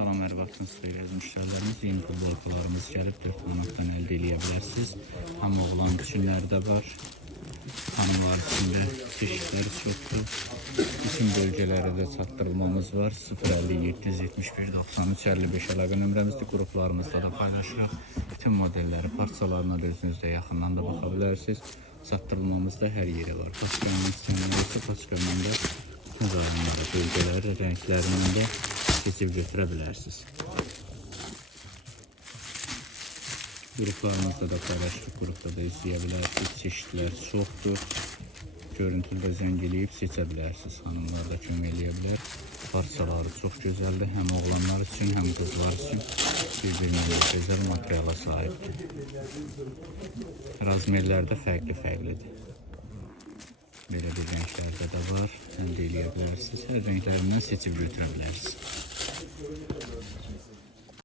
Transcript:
Salam, hər vaxtınız xeyir əziz müştərilərimiz. Yeni futbolkalarımız gəlib 4 manatdan əldə edə bilərsiniz. Həm oğlan üçünlər də var. Xanımlar içində çeşidləri çoxdur. Bütün bölgələrə də çatdırılmamız var. 057 71 93 55 əlaqə nömrəmizdir. Qruplarımızda da paylaşırıq. Bütün modelləri, parçalarına da özünüzdə yaxından da baxa bilərsiniz. Çatdırılmamız da hər yerə var. Paçkanın istəyənlərsə paçkanın da bütün rayonlara, bölgələri, rənglərindən də keçib götürə bilərsiniz. Qruplarımızda da paylaşırıq, qrupda da izləyə bilərsiniz. Çeşidlər çoxdur. Görüntüdə zəng eləyib seçə bilərsiniz. Xanımlar da kömək eləyə bilər. Parçaları çox gözəldir. Həm oğlanlar üçün, həm qızlar üçün bir-birindən gözəl materiala sahibdir. Razmerlər də fərqli-fərqlidir. Belə bir rənglərdə də var. Əldə eləyə bilərsiniz. Hər rənglərindən seçib götürə bilərsiniz.